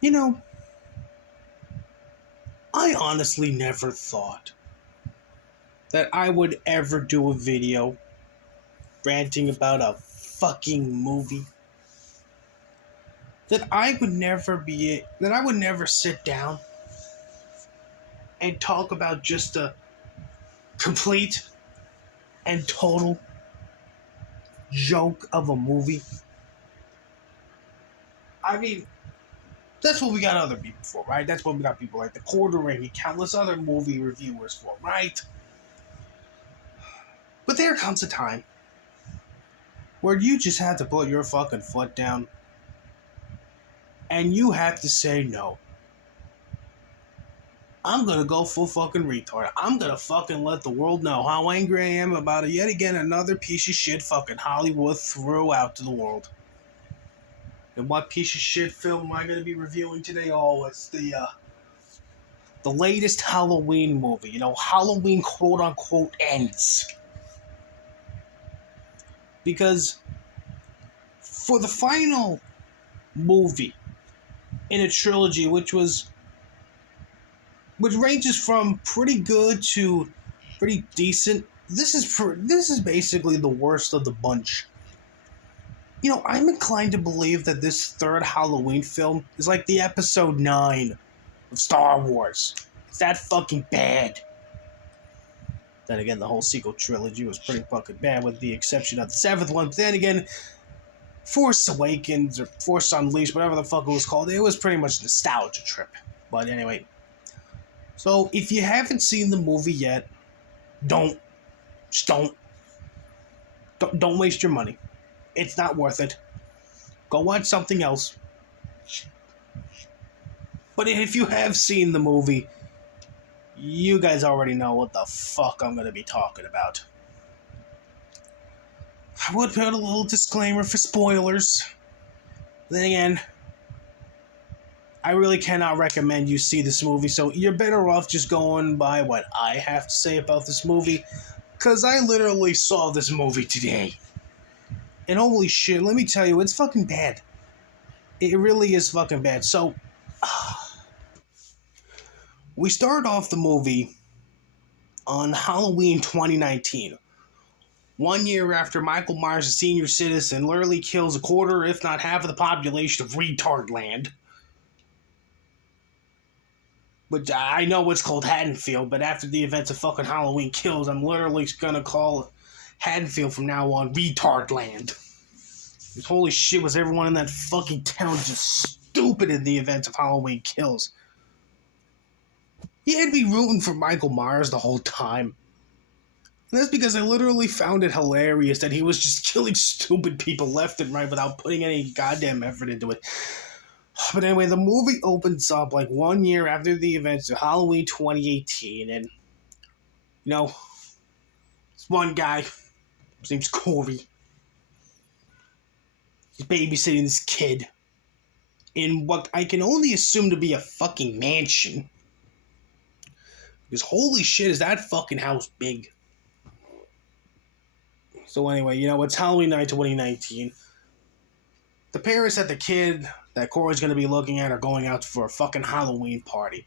You know, I honestly never thought that I would ever do a video ranting about a fucking movie. That I would never sit down and talk about just a complete and total joke of a movie. I mean, that's what we got other people for, right? That's what we got people like the Quarter and countless other movie reviewers for, right? But there comes a time where you just have to put your fucking foot down and you have to say no. I'm gonna go full fucking retard. I'm gonna fucking let the world know how angry I am about it yet again another piece of shit fucking Hollywood threw out to the world. And what piece of shit film am I gonna be reviewing today? Oh, it's the latest Halloween movie. You know, Halloween quote unquote ends. Because for the final movie in a trilogy, which ranges from pretty good to pretty decent. This is basically the worst of the bunch. You know, I'm inclined to believe that this third Halloween film is like the episode 9 of Star Wars. It's that fucking bad. Then again, the whole sequel trilogy was pretty fucking bad, with the exception of the 7th one. But then again, Force Awakens or Force Unleashed, whatever the fuck it was called, it was pretty much a nostalgia trip. But anyway, so if you haven't seen the movie yet, don't. Just don't waste your money. It's not worth it. Go watch something else. But if you have seen the movie, you guys already know what the fuck I'm going to be talking about. I would put a little disclaimer for spoilers. Then again, I really cannot recommend you see this movie, so you're better off just going by what I have to say about this movie, because I literally saw this movie today. And holy shit, let me tell you, it's fucking bad. It really is fucking bad. So, we start off the movie on Halloween 2019. 1 year after Michael Myers, a senior citizen, literally kills a quarter, if not half, of the population of retard land. But I know it's called Haddonfield, but after the events of fucking Halloween Kills, I'm literally gonna call Haddonfield from now on retard land. Because holy shit, was everyone in that fucking town just stupid in the events of Halloween Kills. You had to be rooting for Michael Myers the whole time. And that's because I literally found it hilarious that he was just killing stupid people left and right without putting any goddamn effort into it. But anyway, the movie opens up like 1 year after the events of Halloween 2018, and you know, this one guy, his name's Corey. He's babysitting this kid in what I can only assume to be a fucking mansion. Because holy shit, is that fucking house big. So anyway, you know, it's Halloween night 2019. The parents that the kid that Corey's going to be looking at are going out for a fucking Halloween party.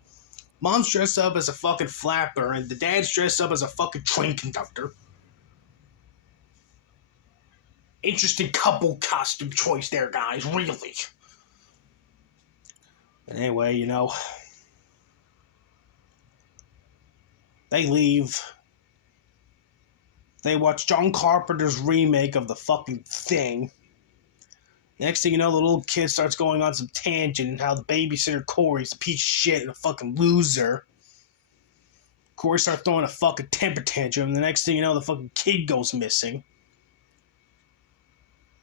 Mom's dressed up as a fucking flapper, and the dad's dressed up as a fucking train conductor. Interesting couple costume choice there, guys, really. But anyway, you know, they leave. They watch John Carpenter's remake of the fucking Thing. Next thing you know, the little kid starts going on some tangent how the babysitter Corey's a piece of shit and a fucking loser. Corey starts throwing a fucking temper tantrum, and the next thing you know, the fucking kid goes missing.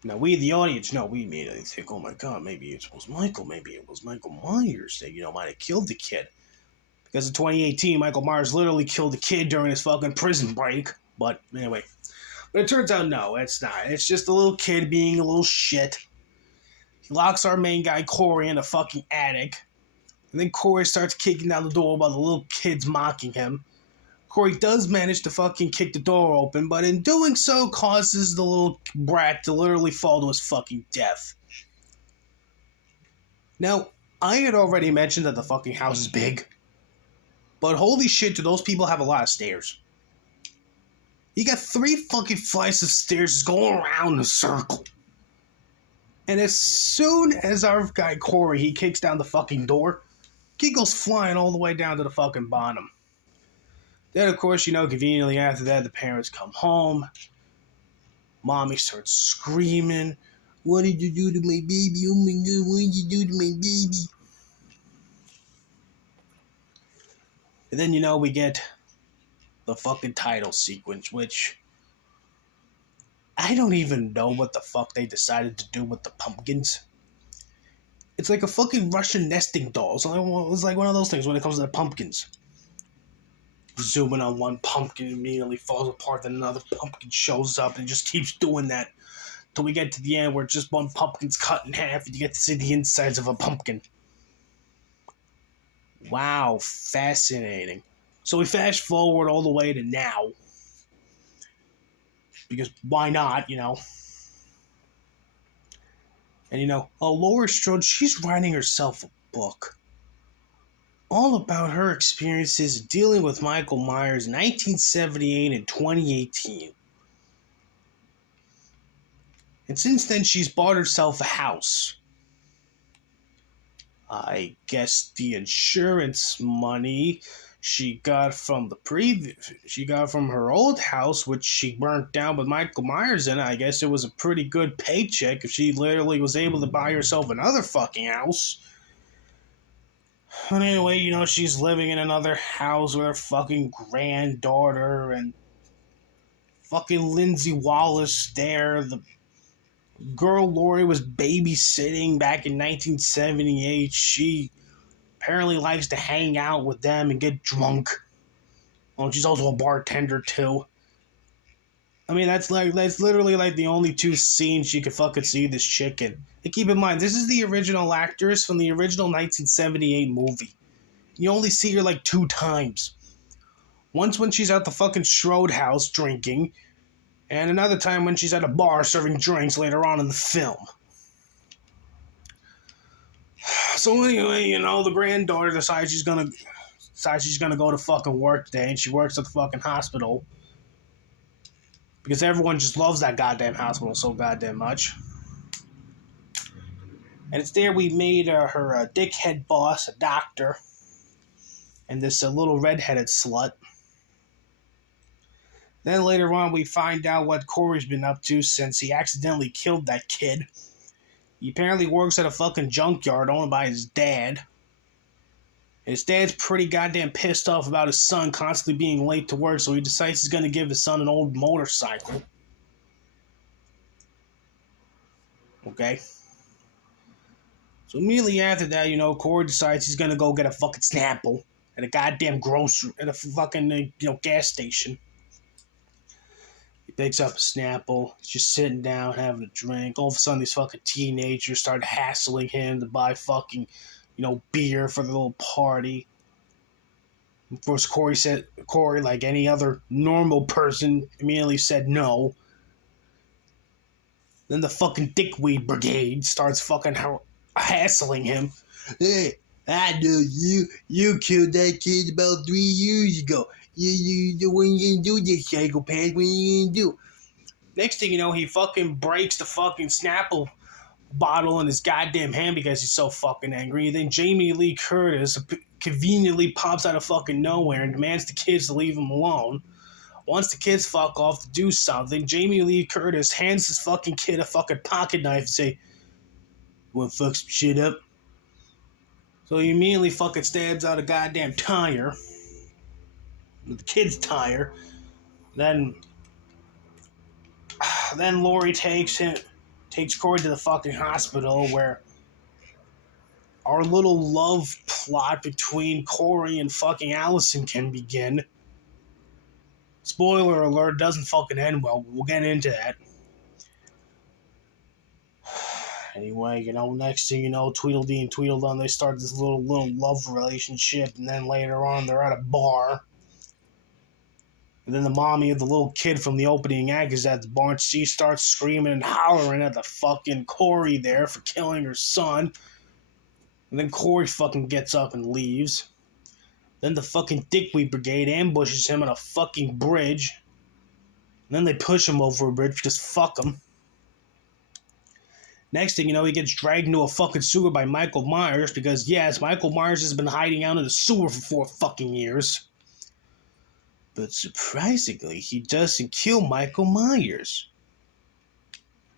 Now, we, the audience, know, we immediately think, oh my god, maybe it was Michael, maybe it was Michael Myers that, you know, might have killed the kid. Because in 2018, Michael Myers literally killed the kid during his fucking prison break. But anyway, but it turns out, no, it's not. It's just a little kid being a little shit. He locks our main guy, Corey, in a fucking attic. And then Corey starts kicking down the door while the little kid's mocking him. Corey does manage to fucking kick the door open, but in doing so causes the little brat to literally fall to his fucking death. Now, I had already mentioned that the fucking house is big. But holy shit, do those people have a lot of stairs. You got 3 fucking flights of stairs just going around in a circle. And as soon as our guy Corey, he kicks down the fucking door, kid goes flying all the way down to the fucking bottom. Then, of course, conveniently after that, the parents come home. Mommy starts screaming, "What did you do to my baby? Oh my god, what did you do to my baby?" And then, we get the fucking title sequence, which I don't even know what the fuck they decided to do with the pumpkins. It's like a fucking Russian nesting doll. So it's like one of those things when it comes to the pumpkins. Zooming on one pumpkin immediately falls apart, then another pumpkin shows up and just keeps doing that till we get to the end where just one pumpkin's cut in half and you get to see the insides of a pumpkin. Wow, fascinating. So we fast forward all the way to now. Because why not, And Laurie Strode, she's writing herself a book. All about her experiences dealing with Michael Myers in 1978 and 2018. And since then, she's bought herself a house. I guess the insurance money she got from her old house, which she burnt down with Michael Myers in it. I guess it was a pretty good paycheck if she literally was able to buy herself another fucking house. But anyway, she's living in another house with her fucking granddaughter and fucking Lindsay Wallace there. The girl Laurie was babysitting back in 1978. She apparently likes to hang out with them and get drunk. Well, she's also a bartender too. I mean, that's literally like the only 2 scenes you could fucking see this chick in. And keep in mind, this is the original actress from the original 1978 movie. You only see her like 2 times. Once when she's at the fucking Strode house drinking, and another time when she's at a bar serving drinks later on in the film. So anyway, the granddaughter decides she's gonna go to fucking work today, and she works at the fucking hospital. Because everyone just loves that goddamn hospital so goddamn much. And it's there we made her dickhead boss, a doctor, and this little redheaded slut. Then later on we find out what Corey's been up to since he accidentally killed that kid. He apparently works at a fucking junkyard owned by his dad. His dad's pretty goddamn pissed off about his son constantly being late to work, so he decides he's going to give his son an old motorcycle. Okay? So immediately after that, Corey decides he's going to go get a fucking Snapple at a goddamn at a fucking, gas station. He picks up a Snapple, he's just sitting down, having a drink. All of a sudden, these fucking teenagers start hassling him to buy fucking, beer for the little party. Of course, Corey, like any other normal person, immediately said no. Then the fucking dickweed brigade starts fucking hassling him. "Hey, I know you killed that kid about 3 years ago. What are you gonna do, this psychopath? What are you gonna do?" Next thing you know, he fucking breaks the fucking Snapple bottle in his goddamn hand because he's so fucking angry. And then Jamie Lee Curtis conveniently pops out of fucking nowhere and demands the kids to leave him alone. Once the kids fuck off to do something, Jamie Lee Curtis hands this fucking kid a fucking pocket knife and say, "You wanna fuck some shit up?" So he immediately fucking stabs out a goddamn tire. The kid's tire. Then Laurie takes Corey to the fucking hospital where our little love plot between Corey and fucking Allison can begin. Spoiler alert, doesn't fucking end well. We'll get into that. Anyway, next thing you know, Tweedledee and Tweedledum, they start this little love relationship, and then later on they're at a bar. And then the mommy of the little kid from the opening act is at the bar, and she starts screaming and hollering at the fucking Corey there for killing her son. And then Corey fucking gets up and leaves. Then the fucking Dickweed Brigade ambushes him on a fucking bridge. And then they push him over a bridge because fuck him. Next thing you know, he gets dragged into a fucking sewer by Michael Myers because, yes, Michael Myers has been hiding out in the sewer for 4 fucking years. But surprisingly, he doesn't kill Michael Myers.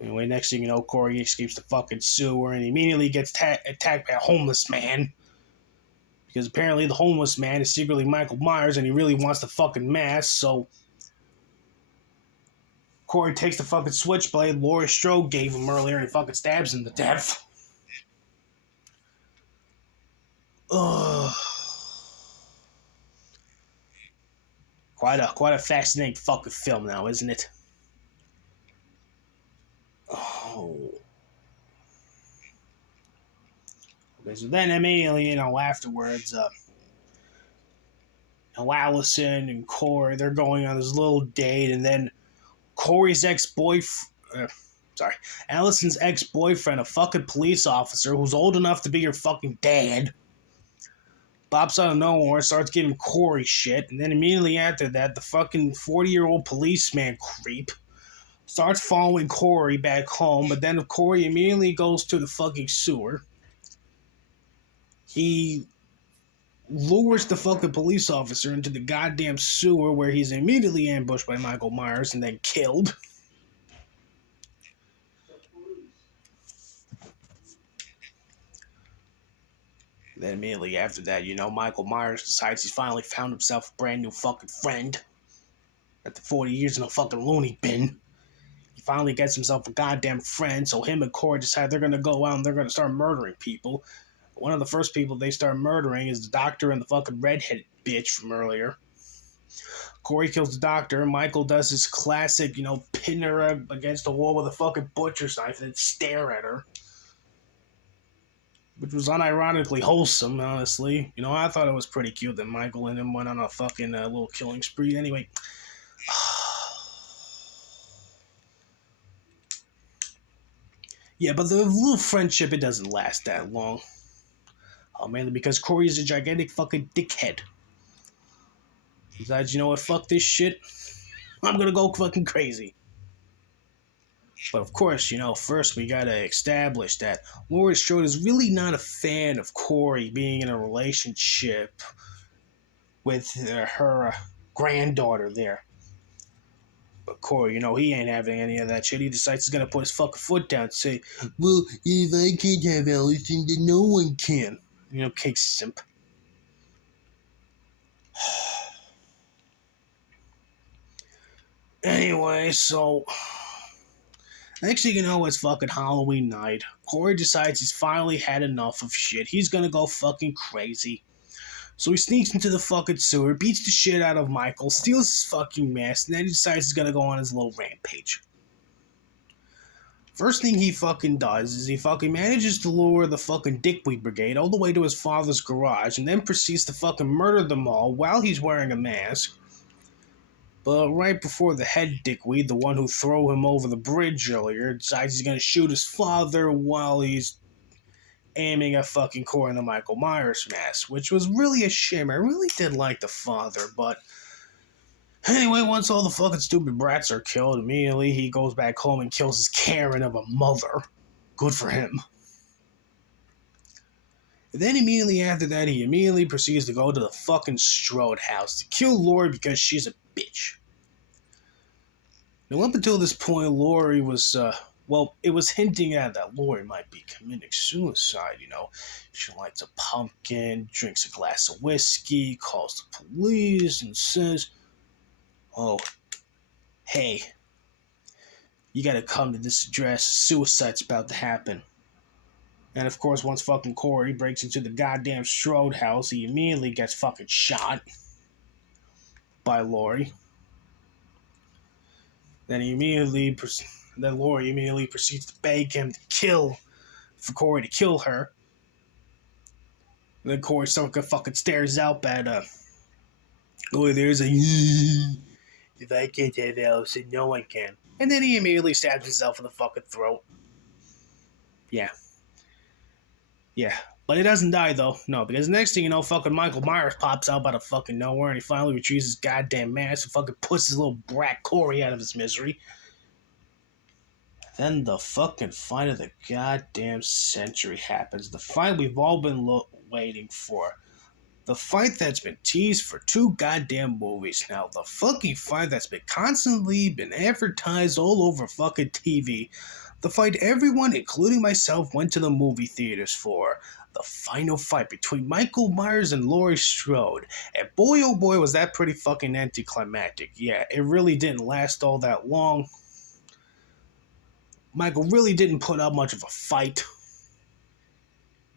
Anyway, next thing you know, Corey escapes the fucking sewer and immediately gets attacked by a homeless man. Because apparently the homeless man is secretly Michael Myers and he really wants the fucking mask, so Corey takes the fucking switchblade Laurie Strode gave him earlier and he fucking stabs him to death. Ugh. Quite a fascinating fucking film now, isn't it? Oh. Okay, so then immediately, afterwards, Allison and Corey, they're going on this little date, and then Corey's Allison's ex-boyfriend, a fucking police officer who's old enough to be your fucking dad, pops out of nowhere, starts giving Corey shit, and then immediately after that, the fucking 40-year-old policeman creep starts following Corey back home, but then Corey immediately goes to the fucking sewer. He lures the fucking police officer into the goddamn sewer where he's immediately ambushed by Michael Myers and then killed. Then immediately after that, Michael Myers decides he's finally found himself a brand new fucking friend. After 40 years in a fucking loony bin, he finally gets himself a goddamn friend, so him and Corey decide they're gonna go out and they're gonna start murdering people. One of the first people they start murdering is the doctor and the fucking redheaded bitch from earlier. Corey kills the doctor. Michael does his classic, pin her against the wall with a fucking butcher's knife and then stare at her. Which was unironically wholesome, honestly. I thought it was pretty cute that Michael and him went on a fucking little killing spree. Anyway. Yeah, but the little friendship, it doesn't last that long. Mainly because Corey is a gigantic fucking dickhead. Besides, you know what? Fuck this shit. I'm gonna go fucking crazy. But of course, first we gotta establish that Laurie Strode is really not a fan of Corey being in a relationship with her granddaughter there. But Corey, he ain't having any of that shit. He decides he's gonna put his fucking foot down and say, well, if I can't have Allison, then no one can. Cake simp. Anyway, so next thing you know, it's fucking Halloween night. Corey decides he's finally had enough of shit. He's gonna go fucking crazy. So he sneaks into the fucking sewer, beats the shit out of Michael, steals his fucking mask, and then he decides he's gonna go on his little rampage. First thing he fucking does is he fucking manages to lure the fucking Dickweed Brigade all the way to his father's garage and then proceeds to fucking murder them all while he's wearing a mask. But right before the head Dickweed, the one who threw him over the bridge earlier, decides he's gonna shoot his father while he's aiming at fucking Corey in the Michael Myers mask, which was really a shame. I really did like the father, but anyway, once all the fucking stupid brats are killed, immediately he goes back home and kills his Karen of a mother. Good for him. And then immediately after that, he immediately proceeds to go to the fucking Strode house to kill Laurie because she's a bitch. Now, up until this point, Laurie was, it was hinting at that Laurie might be committing suicide, She lights a pumpkin, drinks a glass of whiskey, calls the police, and says, oh, hey, you gotta come to this address, suicide's about to happen. And of course, once fucking Corey breaks into the goddamn Strode house, he immediately gets fucking shot by Laurie. Then Laurie immediately proceeds to beg him for Corey to kill her. And then Corey fucking stares out at there's a if I can't have Allison, no one can. And then he immediately stabs himself in the fucking throat. Yeah. But he doesn't die, though. No, because next thing you know, fucking Michael Myers pops out out of fucking nowhere, and he finally retrieves his goddamn mask and fucking puts his little brat Corey out of his misery. Then the fucking fight of the goddamn century happens. The fight we've all been waiting for. The fight that's been teased for 2 goddamn movies now. The fucking fight that's been constantly been advertised all over fucking TV. The fight everyone, including myself, went to the movie theaters for. The final fight between Michael Myers and Laurie Strode. And boy, oh boy, was that pretty fucking anticlimactic. Yeah, it really didn't last all that long. Michael really didn't put up much of a fight.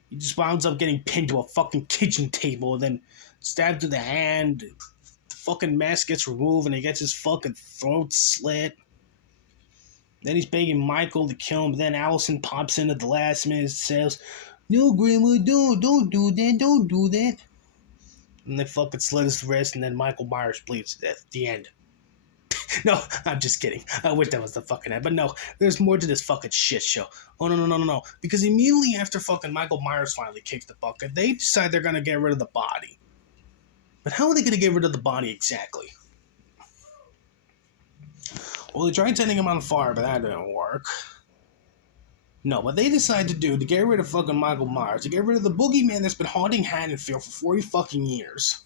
He just winds up getting pinned to a fucking kitchen table and then stabbed to the hand. The fucking mask gets removed and he gets his fucking throat slit. Then he's begging Michael to kill him. Then Allison pops in at the last minute and says, "No, Grandma, don't do that. And they fucking slit his wrist and then Michael Myers bleeds to death. The end. No, I'm just kidding. I wish that was the fucking end. But no, there's more to this fucking shit show. Oh, no. Because immediately after fucking Michael Myers finally kicks the bucket, they decide they're going to get rid of the body. But how are they going to get rid of the body exactly? Well, they tried setting him on fire, but that didn't work. No, what they decide to do to get rid of fucking Michael Myers, to get rid of the boogeyman that's been haunting Haddonfield for 40 fucking years,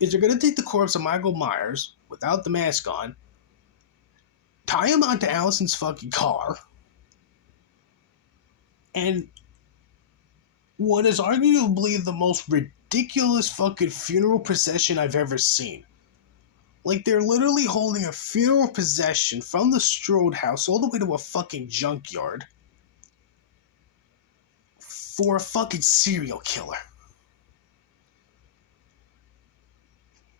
is they're going to take the corpse of Michael Myers, without the mask on, tie him onto Allison's fucking car, and what is arguably the most ridiculous fucking funeral procession I've ever seen. Like, they're literally holding a funeral procession from the Strode house all the way to a fucking junkyard for a fucking serial killer.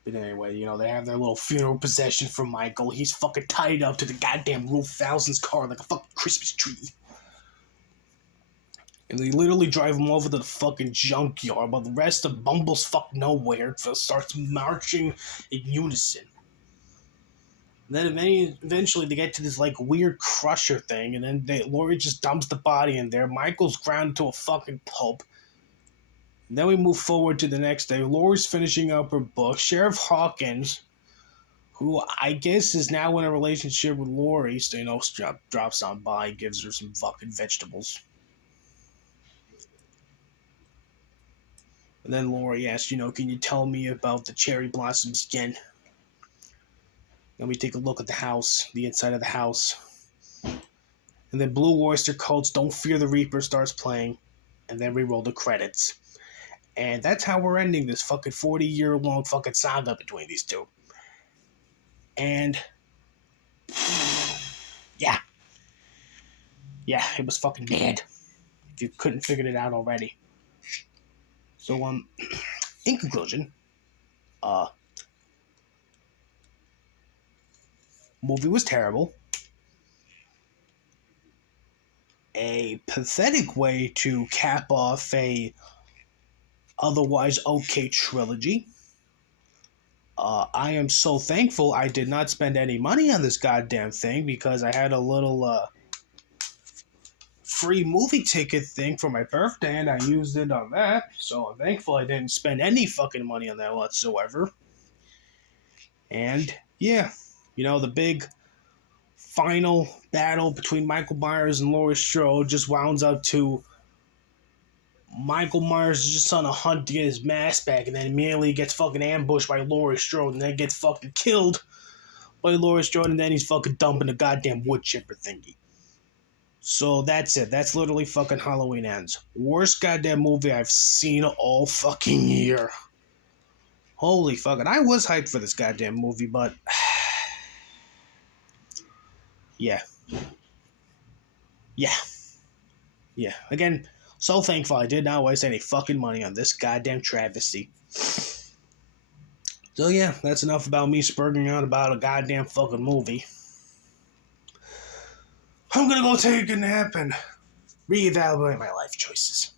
But anyway, you know, they have their little funeral procession for Michael. He's fucking tied up to the goddamn roof of Allison's car like a fucking Christmas tree. And they literally drive him over to the fucking junkyard while the rest of Bumbles fuck nowhere starts marching in unison. And then eventually they get to this like weird crusher thing, and then Laurie just dumps the body in there. Michael's ground to a fucking pulp. And then we move forward to the next day. Laurie's finishing up her book. Sheriff Hawkins, who I guess is now in a relationship with Laurie, so, you know, drops on by, gives her some fucking vegetables. And then Laurie asks, you know, can you tell me about the cherry blossoms again? Then we take a look at the house, the inside of the house. And then Blue Oyster Cult's Don't Fear the Reaper starts playing. And then we roll the credits. And that's how we're ending this fucking 40-year-long fucking saga between these two. And yeah, it was fucking bad. If you couldn't figure it out already. So, in conclusion, movie was terrible. A pathetic way to cap off a otherwise okay trilogy. I am so thankful I did not spend any money on this goddamn thing because I had a little free movie ticket thing for my birthday and I used it on that. So I'm thankful I didn't spend any fucking money on that whatsoever. And yeah, you know, the big final battle between Michael Myers and Laurie Strode just wounds up to Michael Myers is just on a hunt to get his mask back and then immediately gets fucking ambushed by Laurie Strode and then gets fucking killed by Laurie Strode and then he's fucking dumping a goddamn wood chipper thingy. So that's it. That's literally fucking Halloween Ends. Worst goddamn movie I've seen all fucking year. Holy fucking. I was hyped for this goddamn movie, but yeah. Again, so thankful I did not waste any fucking money on this goddamn travesty. So yeah, that's enough about me spurging out about a goddamn fucking movie. I'm gonna go take a nap and reevaluate my life choices.